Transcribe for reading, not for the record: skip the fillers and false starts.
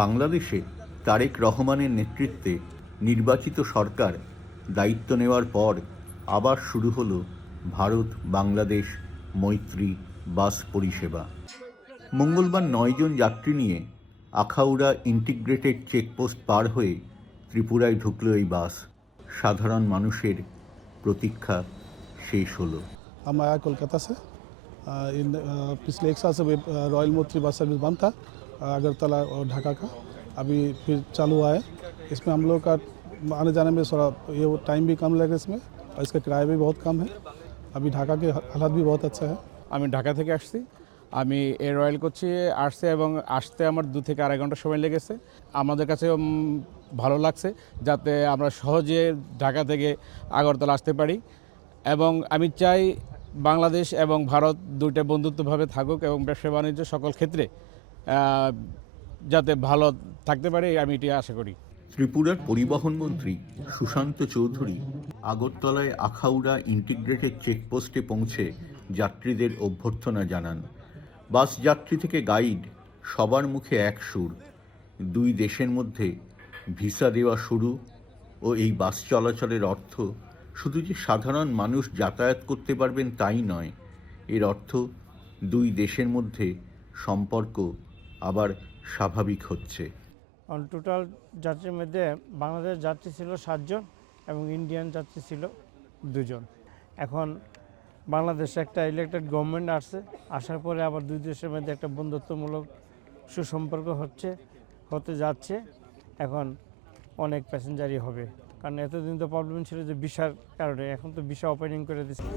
বাংলাদেশে তারেক রহমানের নেতৃত্বে নির্বাচিত সরকার দায়িত্ব নেওয়ার পর আবার শুরু হলো ভারত বাংলাদেশ মৈত্রী বাস পরিষেবা। মঙ্গলবার 9 জন যাত্রী নিয়ে আখাউড়া ইন্টিগ্রেটেড চেকপোস্ট পার হয়ে ত্রিপুরায় ঢুকল এই বাস। সাধারণ মানুষের প্রতীক্ষা শেষ হলো। हम आया कोलकाता से। पिछले 1 साल से रॉयल मोत्री बस सर्विस बंद था अगरतला और ढाका का, अभी फिर चालू हुआ है। इसमें हम लोग का आने जाने में थोड़ा ये टाइम भी कम लगे इसमें, और इसका किराया भी बहुत कम है। अभी ढाका के हालात भी बहुत अच्छा है। আমি ঢাকা থেকে আসছি, আমি এই রয়্যাল কোচে আসছে এবং আসতে আমার 2 থেকে 2.5 ঘন্টা সময় লেগেছে। আমাদের কাছে ভালো লাগছে যাতে আমরা সহজে ঢাকা থেকে আগরতলা আসতে পারি, এবং আমি চাই বাংলাদেশ এবং ভারত দুইটা বন্ধুত্বভাবে থাকুক এবং ব্যবসা বাণিজ্য সকল ক্ষেত্রে যাতে ভালো থাকতে পারে, আমি এটি আশা করি। ত্রিপুরার পরিবহন মন্ত্রী সুশান্ত চৌধুরী আগরতলায় আখাউড়া ইন্টিগ্রেটেড চেকপোস্টে পৌঁছে যাত্রীদের অভ্যর্থনা জানান। বাস যাত্রী থেকে গাইড সবার মুখে এক সুর, দুই দেশের মধ্যে ভিসা দেওয়া শুরু ও এই বাস চলাচলের অর্থ শুধু যে সাধারণ মানুষ যাতায়াত করতে পারবেন তাই নয়, এর অর্থ দুই দেশের মধ্যে সম্পর্ক আবার স্বাভাবিক হচ্ছে। টোটাল যাত্রীর মধ্যে বাংলাদেশ যাত্রী ছিল 7 জন এবং ইন্ডিয়ান যাত্রী ছিল 2 জন। এখন বাংলাদেশে একটা ইলেক্টেড গভর্নমেন্ট আসছে, আসার পরে আবার দুই দেশের মধ্যে একটা বন্ধুত্বমূলক সুসম্পর্ক হতে যাচ্ছে। এখন অনেক প্যাসেঞ্জারই হবে, কারণ এতদিন তো প্রবলেম ছিল যে ভিসার কারণে, এখন তো ভিসা ওপেনিং করে দিচ্ছে।